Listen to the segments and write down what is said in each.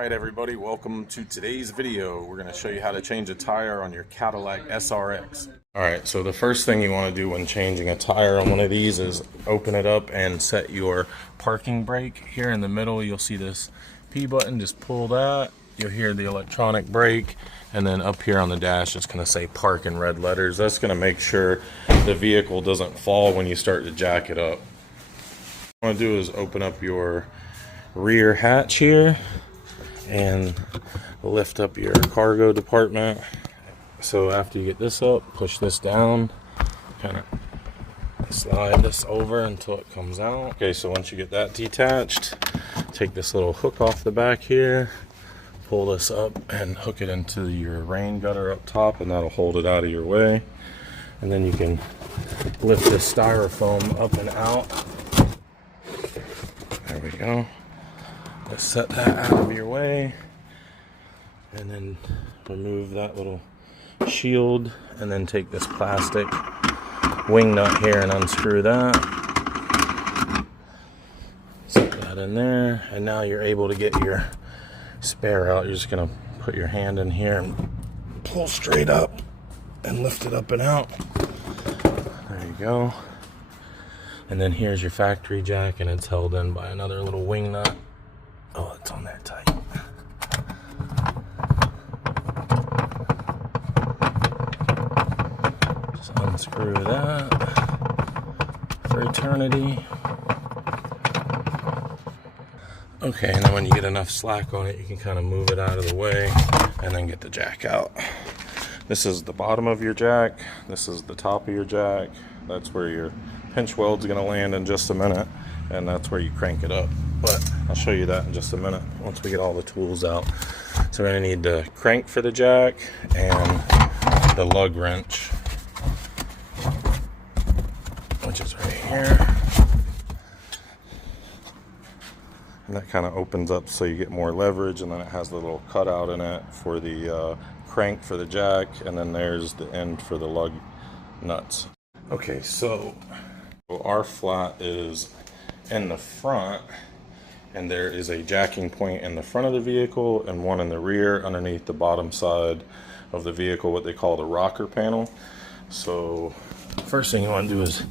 Alright everybody, welcome to today's video. We're going to show you how to change a tire on your Cadillac SRX. Alright, so the first thing you want to do when changing a tire on one of these is open it up and set your parking brake. Here in the middle you'll see this P button, just pull that. You'll hear the electronic brake, and then up here on the dash it's going to say park in red letters. That's going to make sure the vehicle doesn't fall when you start to jack it up. What you want to do is open up your rear hatch here and lift up your cargo department. So after you get this up, push this down, kind of slide this over until it comes out. Okay, so once you get that detached, take this little hook off the back here, pull this up and hook it into your rain gutter up top, and that'll hold it out of your way. And then you can lift this styrofoam up and out. There we go. Just set that out of your way, and then remove that little shield, and then take this plastic wing nut here and unscrew that. Set that in there, and now you're able to get your spare out. You're just going to put your hand in here and pull straight up and lift it up and out. There you go. And then here's your factory jack, and it's held in by another little wing nut. Oh, it's on there tight. Just unscrew that for eternity. Okay, and then when you get enough slack on it, you can kind of move it out of the way and then get the jack out. This is the bottom of your jack. This is the top of your jack. That's where your pinch weld's going to land in just a minute, and that's where you crank it up. But I'll show you that in just a minute once we get all the tools out. So we're going to need the crank for the jack and the lug wrench, which is right here. And that kind of opens up so you get more leverage, and then it has the little cutout in it for the crank for the jack, and then there's the end for the lug nuts. Okay, so our flat is in the front, and there is a jacking point in the front of the vehicle and one in the rear underneath the bottom side of the vehicle, what they call the rocker panel. So first thing you want to do is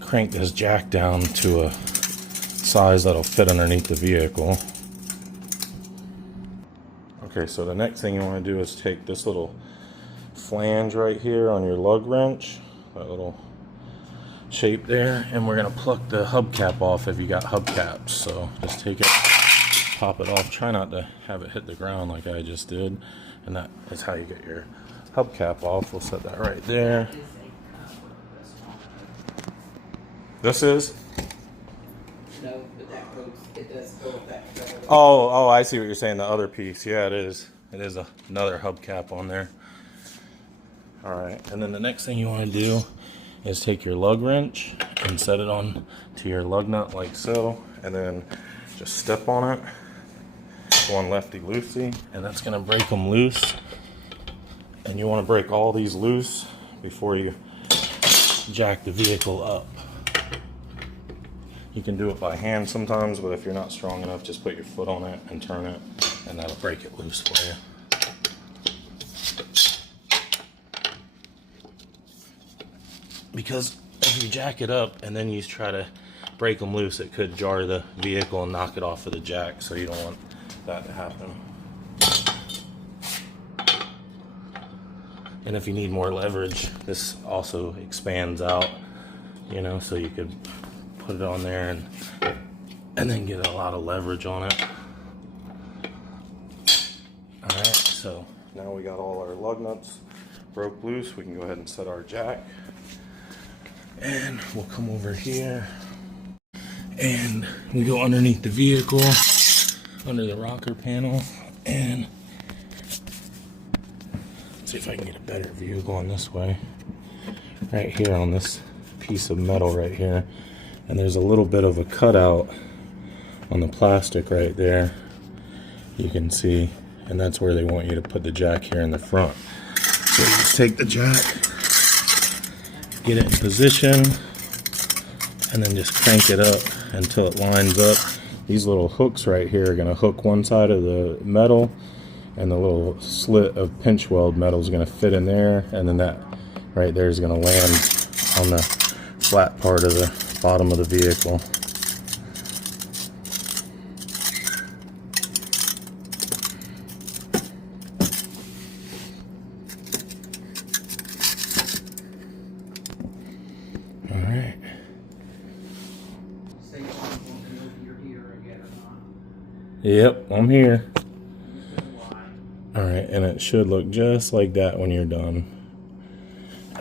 crank this jack down to a size that'll fit underneath the vehicle. Okay, so the next thing you want to do is take this little flange right here on your lug wrench, that little shape there, and we're going to pluck the hubcap off if you got hubcaps. So just take it, pop it off, try not to have it hit the ground like I just did, and that is how you get your hubcap off. We'll set that right there. This is? No, but that goes, it does go back. Oh, I see what you're saying, the other piece. Yeah, it is. It is another hubcap on there. Alright, and then the next thing you want to do is take your lug wrench and set it on to your lug nut like so, and then just step on it, one lefty loosey, and that's going to break them loose. And you want to break all these loose before you jack the vehicle up. You can do it by hand sometimes, but if you're not strong enough, just put your foot on it and turn it, and that'll break it loose for you. Because if you jack it up and then you try to break them loose, it could jar the vehicle and knock it off of the jack, so you don't want that to happen. And if you need more leverage, this also expands out, you know, so you could put it on there and then get a lot of leverage on it. Alright, so now we got all our lug nuts broke loose, we can go ahead and set our jack. And we'll come over here and we go underneath the vehicle, under the rocker panel, and let's see if I can get a better view going this way. Right here on this piece of metal right here, and there's a little bit of a cutout on the plastic right there, you can see, and that's where they want you to put the jack here in the front. So you just take the jack, get it in position, and then just crank it up until it lines up these little hooks right here are going to hook one side of the metal, and the little slit of pinch weld metal is going to fit in there, and then that right there is going to land on the flat part of the bottom of the vehicle. All right. Yep, I'm here. Alright, and it should look just like that when you're done.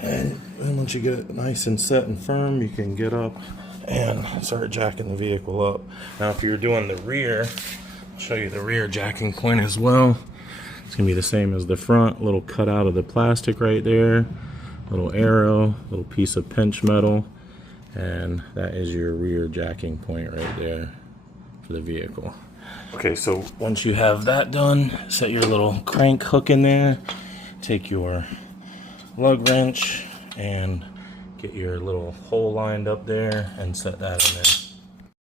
And then once you get it nice and set and firm, you can get up and start jacking the vehicle up. Now if you're doing the rear, I'll show you the rear jacking point as well. It's going to be the same as the front. A little cut out of the plastic right there. Little arrow, little piece of pinch metal. And that is your rear jacking point right there for the vehicle. Okay, so once you have that done, set your little crank hook in there, take your lug wrench and get your little hole lined up there and set that in there.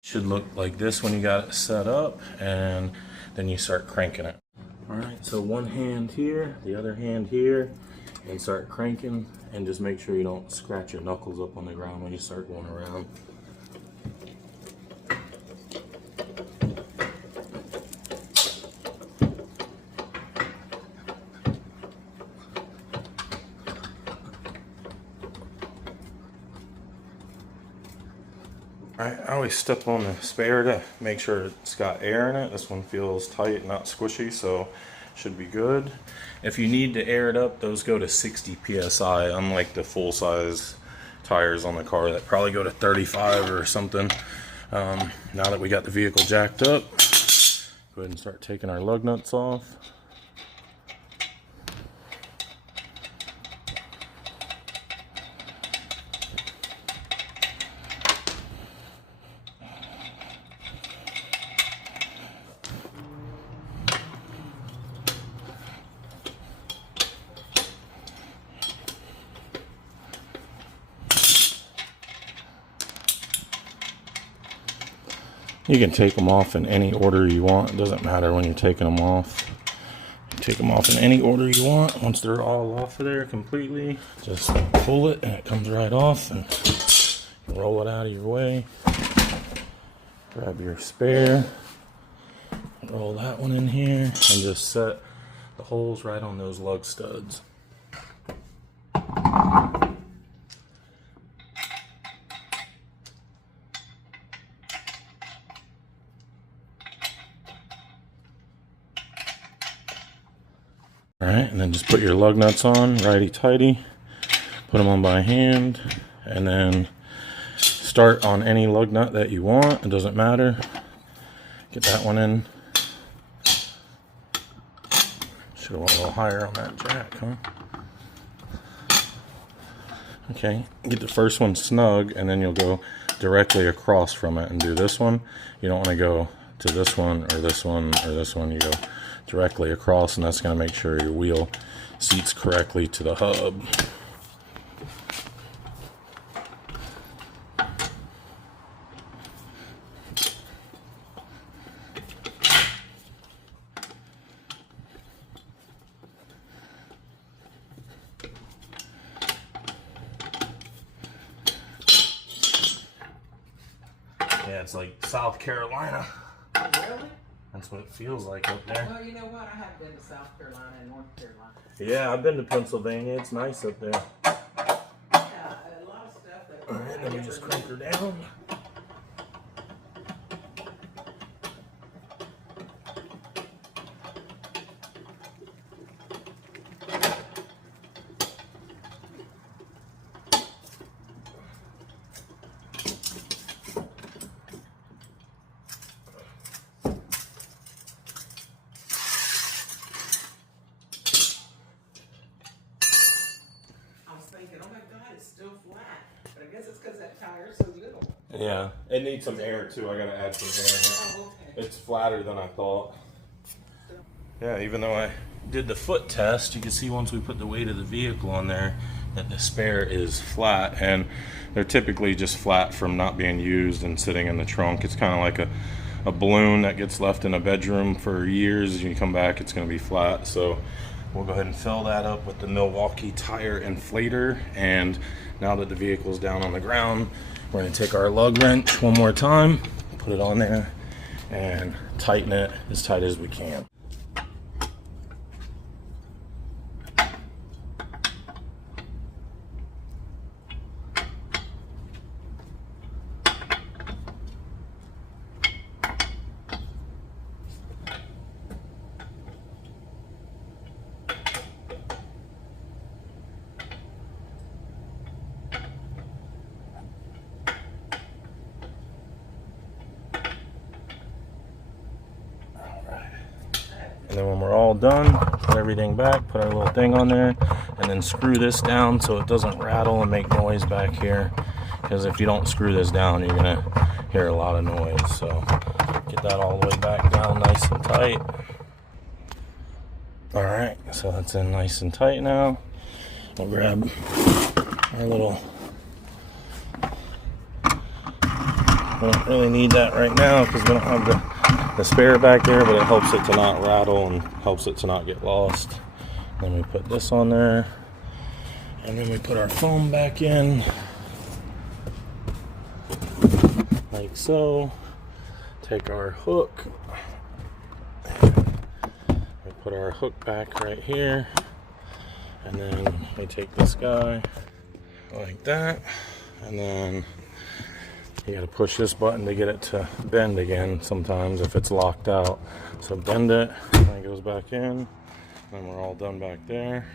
Should look like this when you got it set up, and then you start cranking it. Alright, so one hand here, the other hand here, and start cranking, and just make sure you don't scratch your knuckles up on the ground when you start going around. I always step on the spare to make sure it's got air in it. This one feels tight, not squishy, so should be good. If you need to air it up, those go to 60 psi, unlike the full-size tires on the car that probably go to 35 or something. Now that we got the vehicle jacked up, go ahead and start taking our lug nuts off. You can take them off in any order you want. It doesn't matter when you're taking them off. You take them off in any order you want. Once they're all off of there completely, just pull it and it comes right off, and roll it out of your way. Grab your spare, roll that one in here, and just set the holes right on those lug studs. Alright, and then just put your lug nuts on, righty-tighty. Put them on by hand, and then start on any lug nut that you want. It doesn't matter. Get that one in. Should have went a little higher on that jack, huh? Okay, get the first one snug, and then you'll go directly across from it and do this one. You don't want to go to this one or this one or this one. You go directly across, and that's going to make sure your wheel seats correctly to the hub. Yeah, it's like South Carolina. Really? That's what it feels like up there. Well, you know what? I have been to South Carolina and North Carolina. Yeah, I've been to Pennsylvania. It's nice up there. Yeah, a lot of stuff that. Alright, let me just crank her down. Thinking, oh my God, it's still flat. But I guess it's because that tire's so little. Yeah, it needs some air too. I gotta add some air in it. Oh, okay. It's flatter than I thought. Yeah, even though I did the foot test, you can see once we put the weight of the vehicle on there that the spare is flat, and they're typically just flat from not being used and sitting in the trunk. It's kind of like a balloon that gets left in a bedroom for years. You come back, it's going to be flat. So we'll go ahead and fill that up with the Milwaukee tire inflator. And now that the vehicle's down on the ground, we're going to take our lug wrench one more time, put it on there, and tighten it as tight as we can. And then when we're all done, put everything back, put our little thing on there, and then screw this down so it doesn't rattle and make noise back here. Because if you don't screw this down, you're gonna hear a lot of noise. So get that all the way back down nice and tight. All right, so that's in nice and tight now. We'll grab our little, we don't really need that right now because we don't have the spare back there, but it helps it to not rattle and helps it to not get lost. Then we put this on there, and then we put our foam back in like so. Take our hook, we put our hook back right here, and then we take this guy like that, and then you got to push this button to get it to bend again sometimes if it's locked out. So bend it, and it goes back in, and we're all done back there.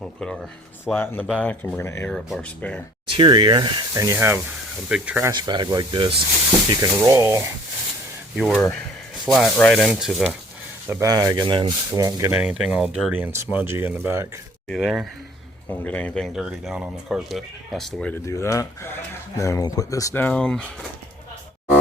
We'll put our flat in the back, and we're going to air up our spare interior. And you have a big trash bag like this, you can roll your flat right into the bag, and then it won't get anything all dirty and smudgy in the back. See there? Won't get anything dirty down on the carpet. That's the way to do that. Then we'll put this down. Well,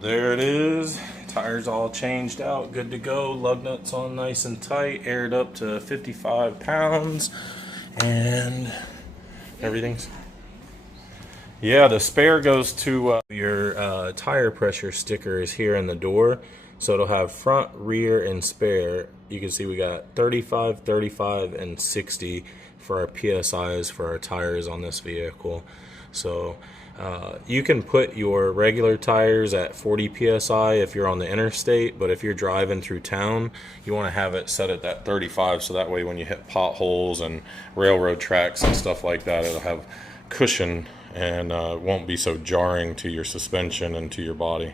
there it is. Tires all changed out, good to go. Lug nuts on nice and tight, aired up to 55 pounds, and everything's... Yeah, the spare goes to your tire pressure sticker is here in the door. So it'll have front, rear, and spare. You can see we got 35, 35, and 60 for our PSIs for our tires on this vehicle. So you can put your regular tires at 40 PSI if you're on the interstate, but if you're driving through town, you want to have it set at that 35, so that way when you hit potholes and railroad tracks and stuff like that, it'll have cushion and won't be so jarring to your suspension and to your body.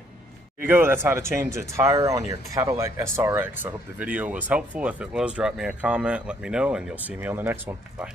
There you go, that's how to change a tire on your Cadillac SRX. I hope the video was helpful. If it was, drop me a comment, let me know, and you'll see me on the next one. Bye.